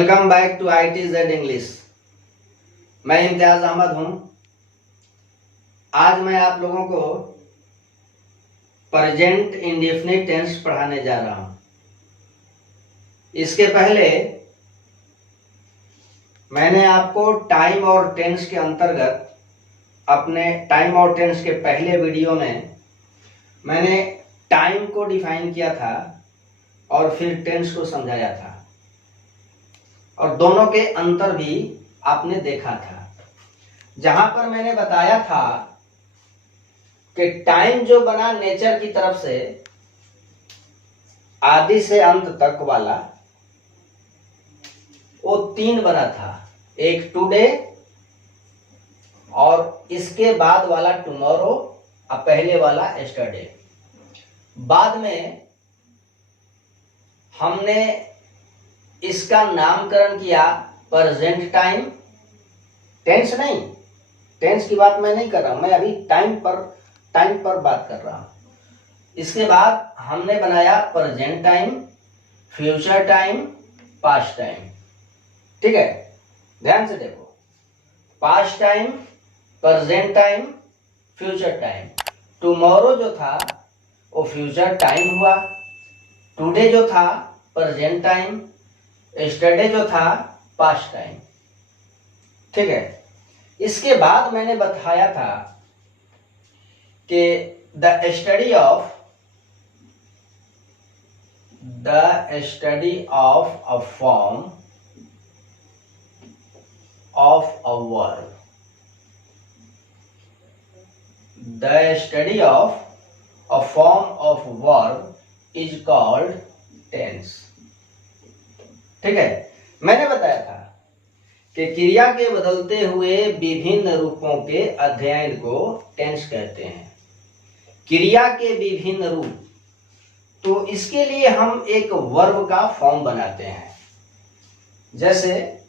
Welcome back to ITZ English. मैं इम्तियाज अहमद हूं। आज मैं आप लोगों को प्रेजेंट इंडेफिनिट टेंस पढ़ाने जा रहा हूं। इसके पहले मैंने आपको टाइम और टेंस के अंतर्गत अपने टाइम और टेंस के पहले वीडियो में मैंने टाइम को डिफाइन किया था और फिर टेंस को समझाया था और दोनों के अंतर भी आपने देखा था। जहां पर मैंने बताया था कि टाइम जो बना नेचर की तरफ से आदि से अंत तक वाला, वो 3 बना था। एक टुडे और इसके बाद वाला टुमारो और पहले वाला यस्टरडे। बाद में हमने इसका नामकरण किया प्रेजेंट टाइम। टेंस नहीं, टेंस की बात मैं नहीं कर रहा हूं, मैं अभी टाइम पर बात कर रहा हूं। इसके बाद हमने बनाया present time, future time, past time. ठीक है, ध्यान से देखो। Past time, present time, future time. Tomorrow जो था वो फ्यूचर टाइम हुआ, टुडे जो था प्रेजेंट टाइम, यस्टरडे जो था पास्ट टाइम। ठीक है, इसके बाद मैंने बताया था कि the study of a form of a verb, the study of a form of verb is called tense. ठीक है, मैंने बताया था कि क्रिया के बदलते हुए विभिन्न रूपों के अध्ययन को टेंस कहते हैं। क्रिया के विभिन्न रूप, तो इसके लिए हम एक वर्ब का फॉर्म बनाते हैं। जैसे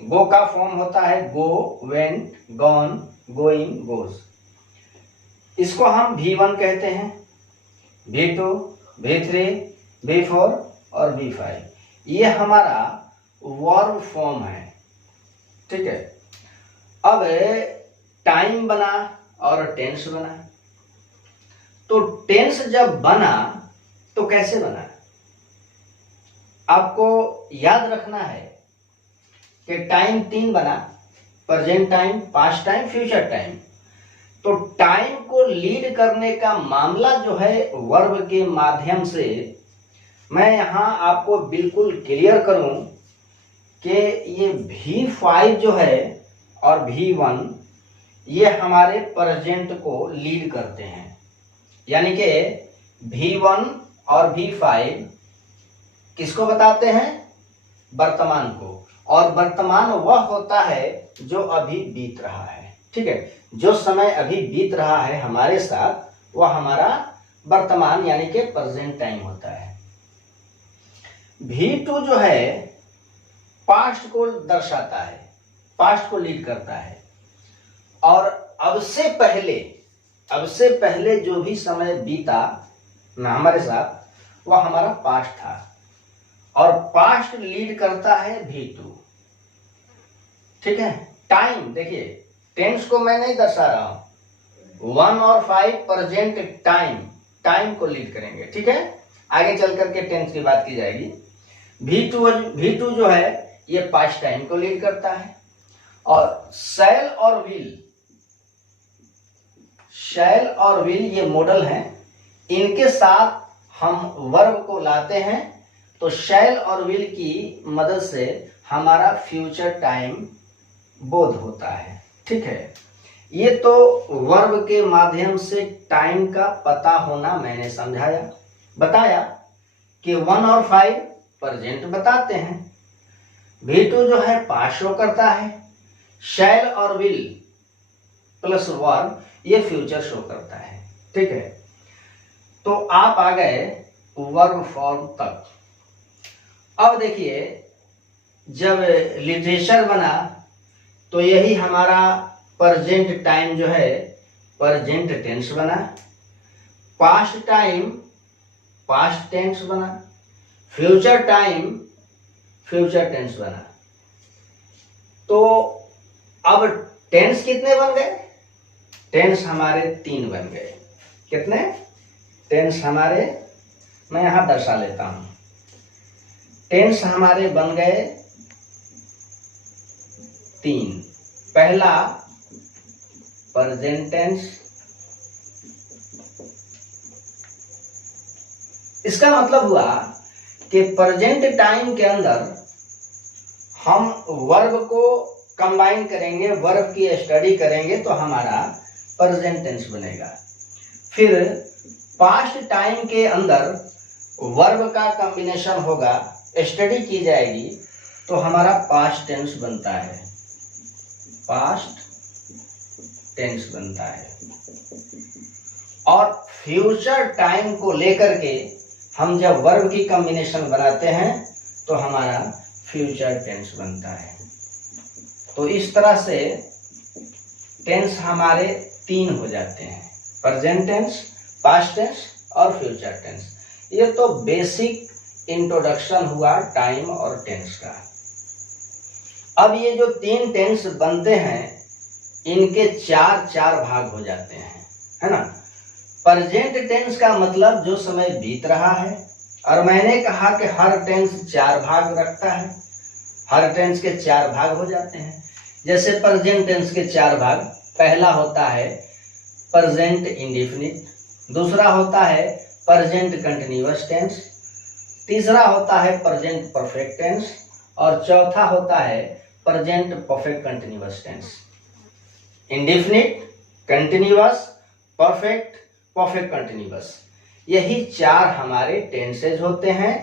गो का फॉर्म होता है गो, वेंट, गॉन, गोइंग, गोज। इसको हम V1 कहते हैं, V2, V3, V4 और V5। ये हमारा वर्ब फॉर्म है। ठीक है, अब टाइम बना और टेंस बना। तो टेंस जब बना तो कैसे बना, आपको याद रखना है कि टाइम 3 बना, present time, past time, future time. तो टाइम को लीड करने का मामला जो है वर्ब के माध्यम से, मैं यहां आपको बिल्कुल क्लियर करूं कि ये V5 जो है और V1 ये हमारे प्रेजेंट को लीड करते हैं। यानी कि V1 और V5 किसको बताते हैं? वर्तमान को। और वर्तमान वह होता है जो अभी बीत रहा है। ठीक है, जो समय अभी बीत रहा है हमारे साथ, वह हमारा वर्तमान यानी कि प्रेजेंट टाइम होता है। V2 जो है पास्ट को दर्शाता है, पास्ट को लीड करता है। और अब से पहले जो भी समय बीता ना हमारे साथ, वह हमारा पास्ट था। और पास्ट लीड करता है V2। ठीक है, टाइम देखिए, टेंस को मैं नहीं दर्शा रहा हूं। 1 और 5 प्रेजेंट टाइम को लीड करेंगे। ठीक है, आगे चल करके टेंस की बात की जाएगी। V2 जो है ये पास्ट टाइम को लीड करता है। और शैल और विल ये मॉडल हैं, इनके साथ हम वर्ब को लाते हैं। तो शैल और विल की मदद से हमारा फ्यूचर टाइम बोध होता है। ठीक है, ये तो वर्ब के माध्यम से टाइम का पता होना मैंने समझाया, बताया कि 1 और 5 प्रेजेंट बताते हैं, V2 जो है पास्ट शो करता है, शैल और विल प्लस वर्ब ये फ्यूचर शो करता है। ठीक है, तो आप आ गए वर्ब फॉर्म तक। अब देखिए, जब लिटरेचर बना तो यही हमारा प्रेजेंट टाइम जो है प्रेजेंट टेंस बना, पास्ट टाइम पास्ट टेंस बना, फ्यूचर टाइम फ्यूचर टेंस बना। तो अब टेंस कितने बन गए? टेंस हमारे 3 बन गए। कितने टेंस हमारे, मैं यहां दर्शा लेता हूं। टेंस हमारे बन गए 3। पहला प्रेजेंट टेंस, इसका मतलब हुआ कि प्रेजेंट टाइम के अंदर हम वर्ब को कंबाइन करेंगे, वर्ब की स्टडी करेंगे तो हमारा प्रेजेंट टेंस बनेगा। फिर पास्ट टाइम के अंदर वर्ब का कॉम्बिनेशन होगा, स्टडी की जाएगी तो हमारा पास्ट टेंस बनता है, पास्ट टेंस बनता है। और फ्यूचर टाइम को लेकर के हम जब वर्ब की कॉम्बिनेशन बनाते हैं तो हमारा फ्यूचर टेंस बनता है। तो इस तरह से टेंस हमारे 3 हो जाते हैं, प्रेजेंट टेंस, पास्ट टेंस और फ्यूचर टेंस। ये तो बेसिक इंट्रोडक्शन हुआ टाइम और टेंस का। अब ये जो 3 टेंस बनते हैं इनके 4 भाग हो जाते हैं, है ना। प्रेजेंट टेंस का मतलब जो समय बीत रहा है, और मैंने कहा कि हर टेंस 4 भाग रखता है, हर टेंस के 4 भाग हो जाते हैं। जैसे प्रेजेंट टेंस के 4 भाग, पहला होता है प्रेजेंट इंडेफिनिट, दूसरा होता है प्रेजेंट कंटिन्यूअस टेंस, तीसरा होता है प्रेजेंट परफेक्ट टेंस और चौथा होता है present perfect continuous tense. Indefinite, continuous, perfect, perfect continuous, यही 4 हमारे टेंसेज होते हैं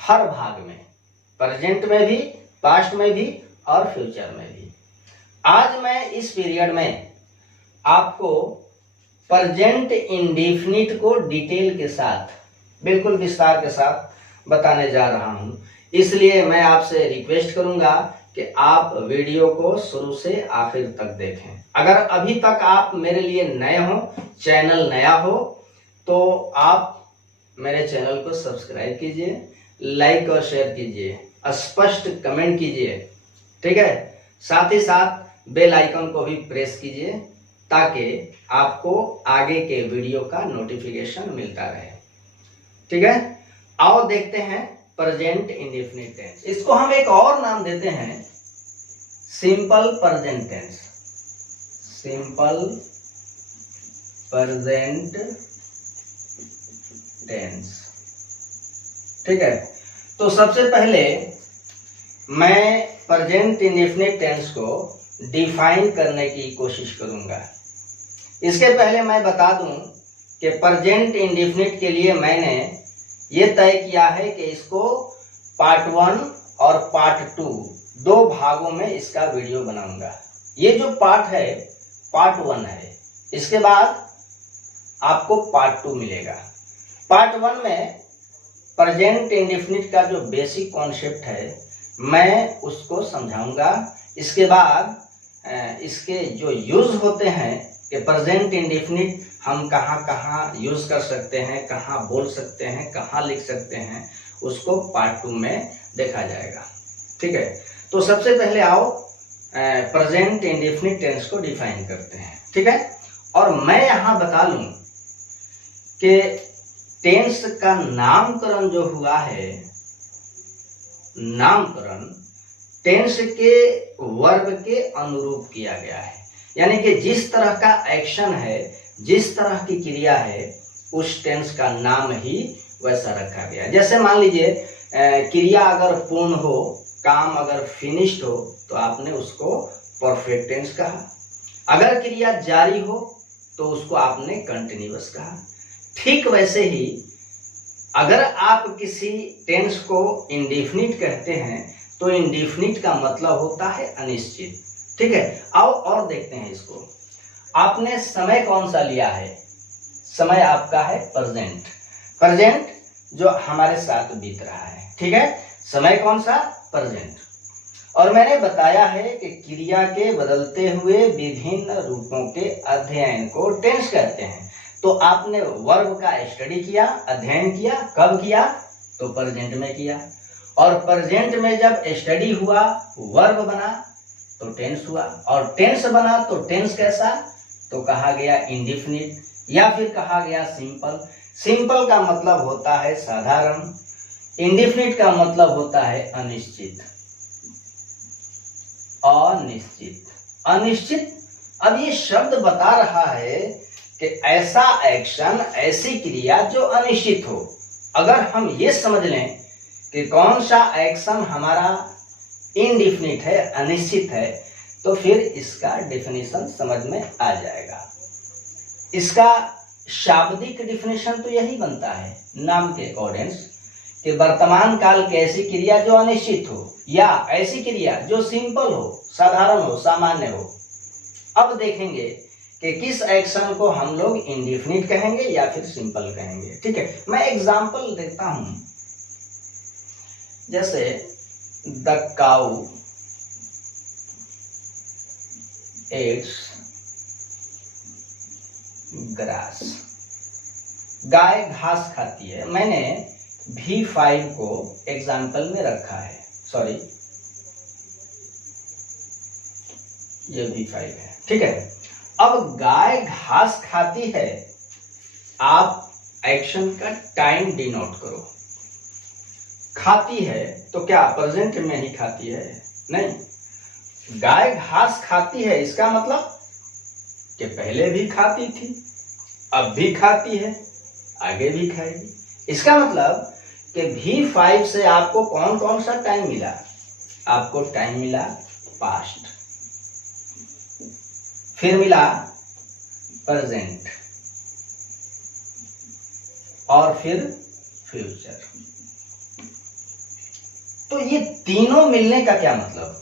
हर भाग में, प्रेजेंट में भी, पास्ट में भी और फ्यूचर में भी। आज मैं इस पीरियड में आपको प्रेजेंट इंडेफिनिट को डिटेल के साथ, बिल्कुल विस्तार के साथ बताने जा रहा हूं। इसलिए मैं आपसे रिक्वेस्ट करूंगा कि आप वीडियो को शुरू से आखिर तक देखें। अगर अभी तक आप मेरे लिए नए हो, चैनल नया हो, तो आप मेरे चैनल को सब्सक्राइब कीजिए, लाइक और शेयर कीजिए, स्पष्ट कमेंट कीजिए, ठीक है। साथ ही साथ बेल आइकन को भी प्रेस कीजिए ताकि आपको आगे के वीडियो का नोटिफिकेशन मिलता रहे, ठीक है। आओ देखते हैं प्रेजेंट इंडेफिनिट टेंस। इसको हम एक और नाम देते हैं simple present tense, simple present tense, ठीक है। तो सबसे पहले मैं प्रेजेंट इंडेफिनिट टेंस को डिफाइन करने की कोशिश करूंगा। इसके पहले मैं बता दूं कि प्रेजेंट इंडेफिनिट के लिए मैंने ये तय किया है कि इसको पार्ट 1 और पार्ट 2 2 भागों में इसका वीडियो बनाऊंगा। ये जो पार्ट है पार्ट 1 है, इसके बाद आपको पार्ट 2 मिलेगा। पार्ट 1 में प्रेजेंट इंडेफिनिट का जो बेसिक कॉन्सेप्ट है मैं उसको समझाऊंगा। इसके बाद इसके जो यूज होते हैं कि प्रेजेंट इंडेफिनिट हम कहाँ कहाँ यूज कर सकते हैं, कहाँ बोल सकते हैं, कहाँ लिख सकते हैं, उसको पार्ट 2 में देखा जाएगा, ठीक है। तो सबसे पहले आओ प्रेजेंट इंडेफिनिट टेंस को डिफाइन करते हैं, ठीक है। और मैं यहाँ बता लूं कि टेंस का नामकरण जो हुआ है, नामकरण टेंस के वर्ब के अनुरूप किया गया है। यानी कि जिस तरह का एक्शन है, जिस तरह की क्रिया है, उस टेंस का नाम ही वैसा रखा गया। जैसे मान लीजिए क्रिया अगर पूर्ण हो, काम अगर फिनिश्ड हो, तो आपने उसको परफेक्ट टेंस कहा। अगर क्रिया जारी हो तो उसको आपने कंटिन्यूअस कहा। ठीक वैसे ही अगर आप किसी टेंस को इंडेफिनिट कहते हैं तो इंडेफिनिट का मतलब होता है अनिश्चित, ठीक है। आओ और देखते हैं इसको। आपने समय कौन सा लिया है? समय आपका है प्रेजेंट, प्रेजेंट जो हमारे साथ बीत रहा है, ठीक है। समय कौन सा? प्रेजेंट। और मैंने बताया है कि क्रिया के बदलते हुए विभिन्न रूपों के अध्ययन को टेंस कहते हैं। तो आपने वर्ब का स्टडी किया, अध्ययन किया, कब किया? तो प्रेजेंट में किया। और प्रेजेंट में जब स्टडी हुआ वर्ब बना तो टेंस हुआ, और टेंस बना तो टेंस कैसा, तो कहा गया इंडेफिनिट या फिर कहा गया सिंपल। सिंपल का मतलब होता है साधारण, इंडेफिनिट का मतलब होता है अनिश्चित। अनिश्चित, अनिश्चित। अब ये शब्द बता रहा है कि ऐसा एक्शन, ऐसी क्रिया जो अनिश्चित हो। अगर हम ये समझ लें कि कौन सा एक्शन हमारा इंडेफिनिट है, अनिश्चित है, तो फिर इसका डेफिनेशन समझ में आ जाएगा। इसका शाब्दिक डेफिनेशन तो यही बनता है नाम के अकॉर्डिंग्स कि वर्तमान काल की ऐसी क्रिया जो अनिश्चित हो या ऐसी क्रिया जो सिंपल हो, साधारण हो, सामान्य हो। अब देखेंगे कि किस एक्शन को हम लोग इंडेफिनिट कहेंगे या फिर सिंपल कहेंगे। ठीक है, मैं एग्जांपल देता हूं। जैसे द काउ एट्स ग्रास, गाय घास खाती है। मैंने V5 को एग्जाम्पल में रखा है, सॉरी ये V5 है। ठीक है, अब गाय घास खाती है, आप एक्शन का टाइम डिनोट करो। खाती है तो क्या प्रेजेंट में ही खाती है? नहीं, गाय घास खाती है इसका मतलब कि पहले भी खाती थी, अब भी खाती है, आगे भी खाएगी। इसका मतलब कि V5 से आपको कौन कौन सा टाइम मिला? आपको टाइम मिला पास्ट, फिर मिला प्रेजेंट और फिर फ्यूचर। तो ये तीनों मिलने का क्या मतलब?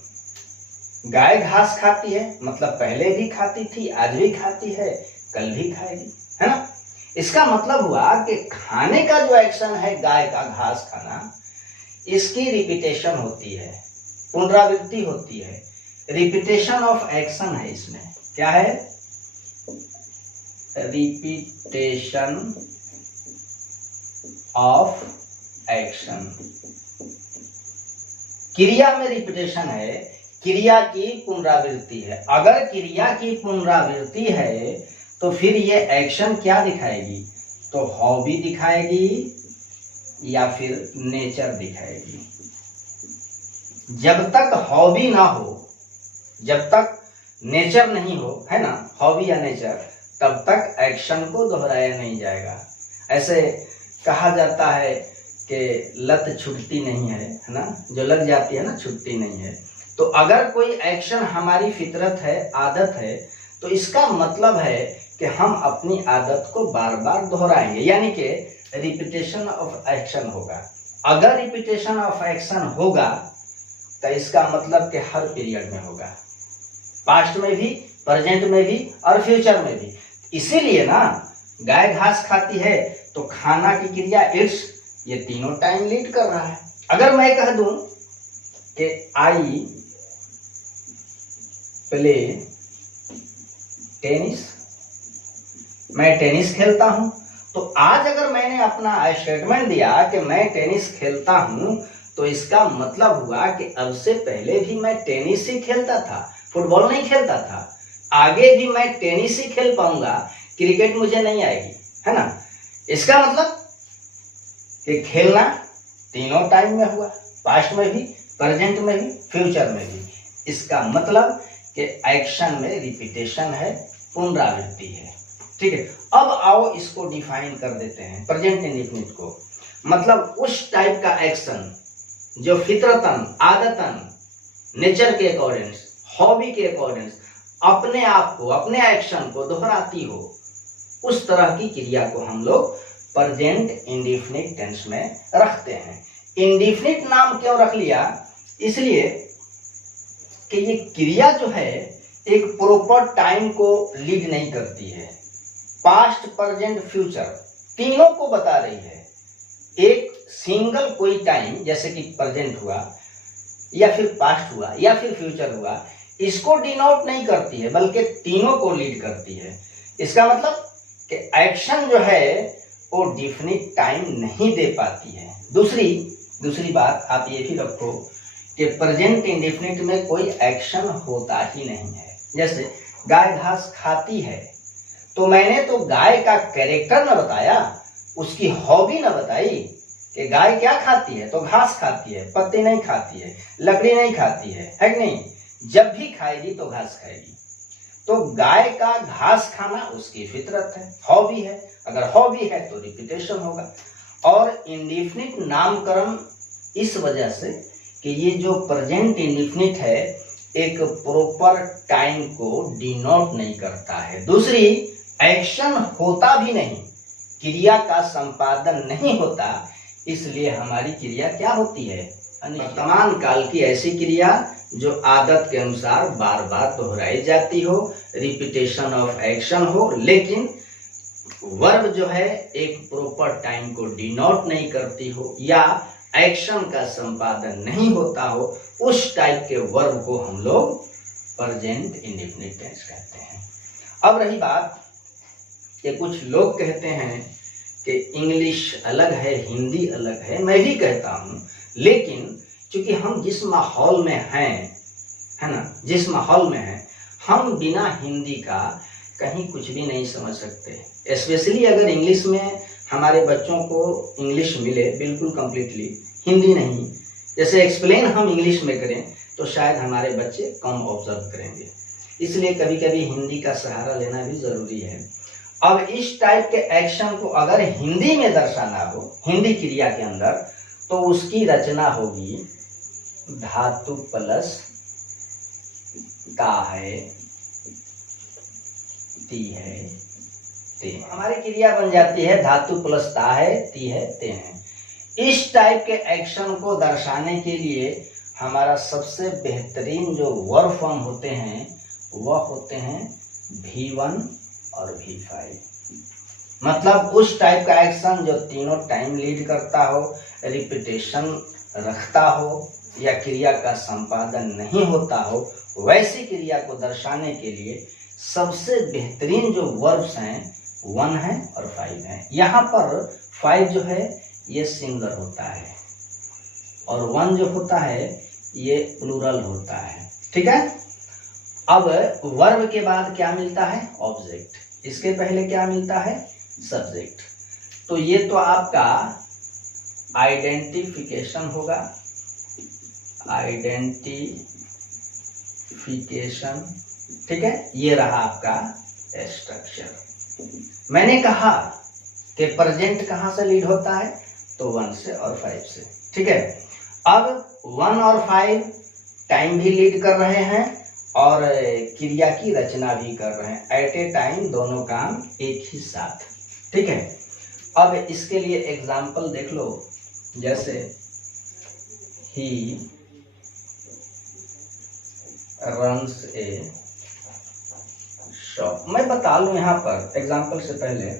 गाय घास खाती है मतलब पहले भी खाती थी, आज भी खाती है, कल भी खाएगी, है ना। इसका मतलब हुआ कि खाने का जो एक्शन है गाय का घास खाना, इसकी रिपीटेशन होती है, पुनरावृत्ति होती है, रिपीटेशन ऑफ एक्शन है इसमें। क्या है? Repetition of action. क्रिया में रिपीटेशन है, क्रिया की पुनरावृत्ति है। अगर क्रिया की पुनरावृत्ति है तो फिर ये एक्शन क्या दिखाएगी? तो हॉबी दिखाएगी या फिर नेचर दिखाएगी। जब तक हॉबी ना हो, जब तक नेचर नहीं हो, है ना, हॉबी या नेचर, तब तक एक्शन को दोहराया नहीं जाएगा। ऐसे कहा जाता है कि लत छूटती नहीं है ना, जो लग जाती है ना छूटती नहीं है। तो अगर कोई एक्शन हमारी फितरत है, आदत है, तो इसका मतलब है कि हम अपनी आदत को बार बार दोहराएंगे, यानी कि रिपीटेशन ऑफ एक्शन होगा। अगर रिपीटेशन ऑफ एक्शन होगा तो इसका मतलब कि हर पीरियड में होगा, पास्ट में भी, प्रेजेंट में भी और फ्यूचर में भी। इसीलिए ना गाय घास खाती है तो खाना की क्रिया इट्स, ये तीनों टाइम लीड कर रहा है। अगर मैं कह दूं कि आई प्ले टेनिस, मैं टेनिस खेलता हूं, तो आज अगर मैंने अपना स्टेटमेंट दिया कि मैं टेनिस खेलता हूं, तो इसका मतलब हुआ कि अब से पहले भी मैं टेनिस ही खेलता था, फुटबॉल नहीं खेलता था। आगे भी मैं टेनिस ही खेल पाऊंगा, क्रिकेट मुझे नहीं आएगी, है ना। इसका मतलब कि खेलना तीनों टाइम में हुआ, पास्ट में भी, प्रेजेंट में भी, फ्यूचर में भी। इसका मतलब कि एक्शन में रिपीटेशन है, पुनरावृत्ति है। ठीक है, अब आओ इसको डिफाइन कर देते हैं, प्रेजेंट इंडेफिनिट को। मतलब उस टाइप का एक्शन जो फितरतन, आदतन, नेचर के अकॉर्डिंग, हॉबी के अकॉर्डिंग अपने आप को, अपने एक्शन को दोहराती हो, उस तरह की क्रिया को हम लोग प्रेजेंट इंडेफिनिट टेंस में रखते हैं। इंडेफिनिट नाम क्यों रख लिया? इसलिए कि ये क्रिया जो है एक प्रॉपर टाइम को लीड नहीं करती है। पास्ट, प्रेजेंट, फ्यूचर तीनों को बता रही है। एक सिंगल कोई टाइम, जैसे कि प्रेजेंट हुआ या फिर पास्ट हुआ या फिर फ्यूचर हुआ, इसको डिनोट नहीं करती है, बल्कि तीनों को लीड करती है। इसका मतलब कि एक्शन जो है वो डिफिनिट टाइम नहीं दे पाती है। दूसरी, दूसरी बात आप ये भी रखो कि प्रेजेंट इंडेफिनिट में कोई एक्शन होता ही नहीं है। जैसे गाय घास खाती है, तो मैंने तो गाय का कैरेक्टर न बताया, उसकी हॉबी न बताई कि गाय क्या खाती है, तो घास खाती है, पत्ते नहीं खाती है, लकड़ी नहीं खाती है कि नहीं? जब भी खाएगी तो घास खाएगी। तो गाय का घास खाना उसकी फितरत है, हॉबी है। अगर हॉबी है तो रिपीटेशन होगा। और इंडेफिनिट नामकरण इस वजह से कि ये जो प्रेजेंट इंडेफिनिट है एक प्रॉपर टाइम को डिनोट नहीं करता है। दूसरी, एक्शन होता भी नहीं, क्रिया का संपादन नहीं होता, इसलिए हमारी क्रिया क्या होती है? वर्तमान काल की ऐसी क्रिया जो आदत के अनुसार बार बार दोहराई जाती हो, रिपीटेशन ऑफ एक्शन हो, लेकिन वर्ब जो है एक प्रॉपर टाइम को डिनोट नहीं करती हो या एक्शन का संपादन नहीं होता हो, उस टाइप के वर्ब को हम लोग प्रेजेंट इंडेफिनिट टेंस कहते हैं। अब रही बात कि कुछ लोग कहते हैं कि इंग्लिश अलग है, हिंदी अलग है। मैं भी कहता हूं, लेकिन क्योंकि हम जिस माहौल में हैं, है ना, जिस माहौल में हैं, हम बिना हिंदी का कहीं कुछ भी नहीं समझ सकते। स्पेशली अगर इंग्लिश में हमारे बच्चों को इंग्लिश मिले बिल्कुल कंप्लीटली, हिंदी नहीं, जैसे एक्सप्लेन हम इंग्लिश में करें तो शायद हमारे बच्चे कम ऑब्जर्व करेंगे। इसलिए कभी कभी हिंदी का सहारा लेना भी जरूरी है। अब इस टाइप के एक्शन को अगर हिंदी में दर्शाना हो, हिंदी क्रिया के अंदर, तो उसकी रचना होगी धातु प्लस ता है, ती है, ते। हमारी क्रिया बन जाती है धातु प्लस ता है, ती है, ते हैं। इस टाइप के एक्शन को दर्शाने के लिए हमारा सबसे बेहतरीन जो वर्ब फॉर्म होते हैं वह होते हैं V1 और V5। मतलब उस टाइप का एक्शन जो तीनों टाइम लीड करता हो, रिपीटेशन रखता हो या क्रिया का संपादन नहीं होता हो, वैसी क्रिया को दर्शाने के लिए सबसे बेहतरीन जो वर्ब्स हैं 1 है और 5 है। यहाँ पर 5 जो है ये सिंगुलर होता है और 1 जो होता है ये प्लूरल होता है। ठीक है। अब वर्ब के बाद क्या मिलता है? ऑब्जेक्ट। इसके पहले क्या मिलता है? सब्जेक्ट। तो ये तो आपका आइडेंटिफिकेशन होगा, आइडेंटिफिकेशन। ठीक है, ये रहा आपका स्ट्रक्चर। मैंने कहा कि प्रेजेंट कहाँ से लीड होता है? तो 1 से और 5 से। ठीक है। अब 1 और 5 टाइम भी लीड कर रहे हैं और क्रिया की रचना भी कर रहे हैं। एट ए टाइम दोनों काम एक ही साथ। ठीक है। अब इसके लिए एग्जाम्पल देख लो, जैसे ही रन्स ए शॉप। मैं बता लूं यहाँ पर एग्जाम्पल से पहले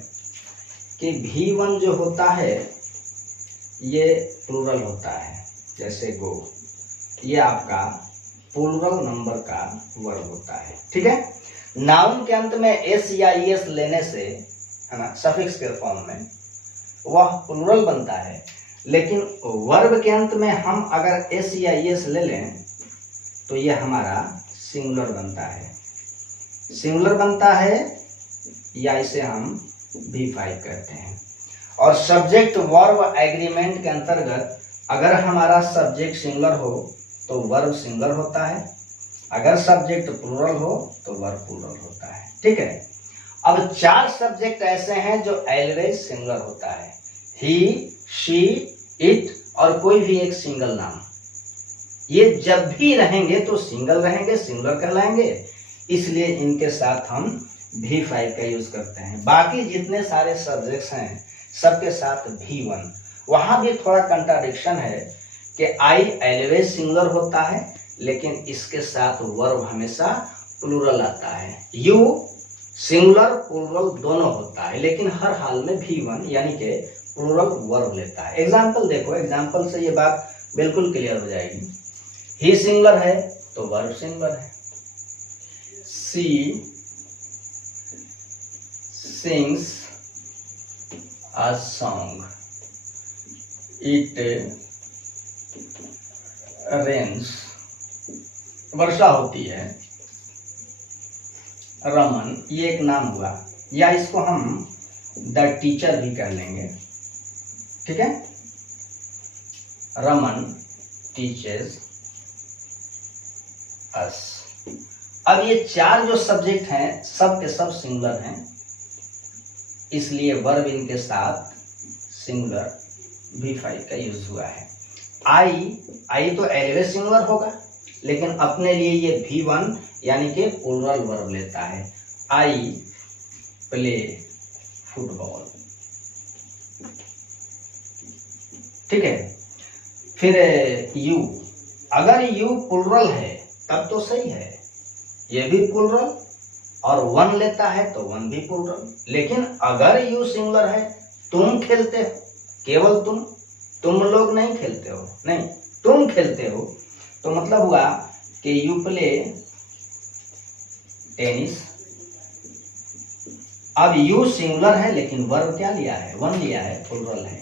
कि V1 जो होता है ये प्लूरल होता है, जैसे गो, ये आपका प्लूरल नंबर का वर्ब होता है। ठीक है। नाउन के अंत में एस या एस लेने से, है ना, सफिक्स के फॉर्म में वह प्लूरल बनता है, लेकिन वर्ब के अंत में हम अगर एस या एस ले लें तो ये हमारा सिंगुलर बनता है। सिंगुलर बनता है या इसे हम V5 कहते हैं। और सब्जेक्ट वर्ब एग्रीमेंट के अंतर्गत अगर हमारा सब्जेक्ट सिंगुलर हो तो वर्ब सिंगुलर होता है, अगर सब्जेक्ट प्लूरल हो तो वर्ब प्लूरल होता है। ठीक है। अब 4 सब्जेक्ट ऐसे हैं जो ऑलवेज सिंगुलर होता है, ही, शी, इट और कोई भी एक सिंगल नाम। ये जब भी रहेंगे तो सिंगल रहेंगे, सिंगुलर कहलाएंगे, इसलिए इनके साथ हम V5 का यूज करते हैं। बाकी जितने सारे सब्जेक्ट्स हैं सबके साथ V1। वहां भी थोड़ा कंट्राडिक्शन है कि आई ऑलवेज सिंगुलर होता है लेकिन इसके साथ वर्ब हमेशा प्लूरल आता है। यू सिंगुलर प्लूरल दोनों होता है लेकिन हर हाल में V1 यानी कि प्लूरल वर्ब लेता है। एग्जाम्पल देखो, एग्जाम्पल से ये बात बिल्कुल क्लियर हो जाएगी। ही सिंगुलर है तो वर्ब सिंगुलर है। She sings a song, it rains वर्षा होती है, रमन ये एक नाम हुआ, या इसको हम द टीचर भी कर लेंगे, ठीक है। रमन टीचर्स अस। अब ये चार जो सब्जेक्ट हैं सब के सब सिंगुलर हैं, इसलिए वर्ब इनके साथ सिंगुलर V5 का यूज हुआ है। आई तो एलवेज सिंगुलर होगा, लेकिन अपने लिए ये V1 यानी कि प्लूरल वर्ब लेता है। आई प्ले फुटबॉल, ठीक है। फिर यू, अगर यू प्लूरल है तब तो सही है, ये भी प्लूरल, और वन लेता है तो वन भी प्लूरल। लेकिन अगर यू सिंगुलर है, तुम खेलते हो, केवल तुम लोग नहीं खेलते हो, नहीं तुम खेलते हो, तो मतलब हुआ कि यू प्ले टेनिस। अब यू सिंगुलर है लेकिन वर्ब क्या लिया है, वन लिया है, प्लूरल है,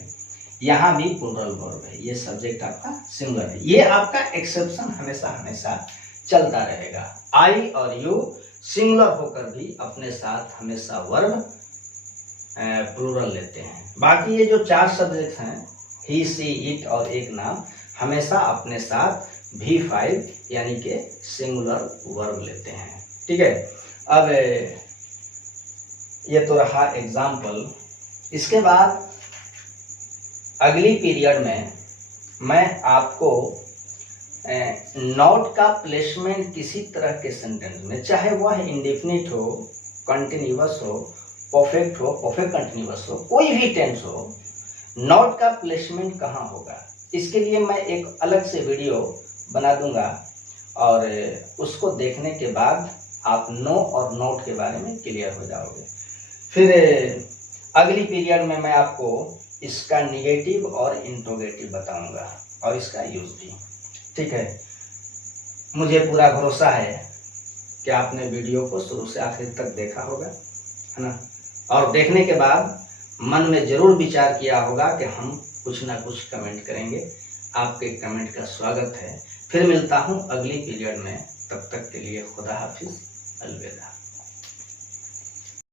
यहाँ भी प्लूरल वर्ब है, ये सब्जेक्ट आपका सिंगुलर है। ये आपका एक्सेप्शन हमेशा हमेशा चलता रहेगा। आई और यू सिंगुलर होकर भी अपने साथ हमेशा वर्ब प्लूरल लेते हैं। बाकी ये जो चार सब्जेक्ट हैं, ही सी इट और एक नाम, हमेशा अपने साथ V5 यानी कि सिंगुलर वर्ब लेते हैं, ठीक है। अब ये तो रहा एग्जाम्पल। इसके बाद अगली पीरियड में मैं आपको नॉट का प्लेसमेंट किसी तरह के सेंटेंस में, चाहे वह इंडेफिनिट हो, कंटिन्यूअस हो, परफेक्ट हो, परफेक्ट कंटिन्यूअस हो, कोई भी टेंस हो, नॉट का प्लेसमेंट कहाँ होगा, इसके लिए मैं एक अलग से वीडियो बना दूंगा, और उसको देखने के बाद आप नो और नॉट के बारे में क्लियर हो जाओगे। फिर अगली पीरियड में मैं आपको इसका निगेटिव और इंट्रोगेटिव बताऊंगा और इसका यूज भी, ठीक है। मुझे पूरा भरोसा है कि आपने वीडियो को शुरू से आखिर तक देखा होगा, है ना, और देखने के बाद मन में जरूर विचार किया होगा कि हम कुछ ना कुछ कमेंट करेंगे। आपके कमेंट का स्वागत है। फिर मिलता हूं अगली पीरियड में, तब तक के लिए खुदा हाफिज, अलविदा।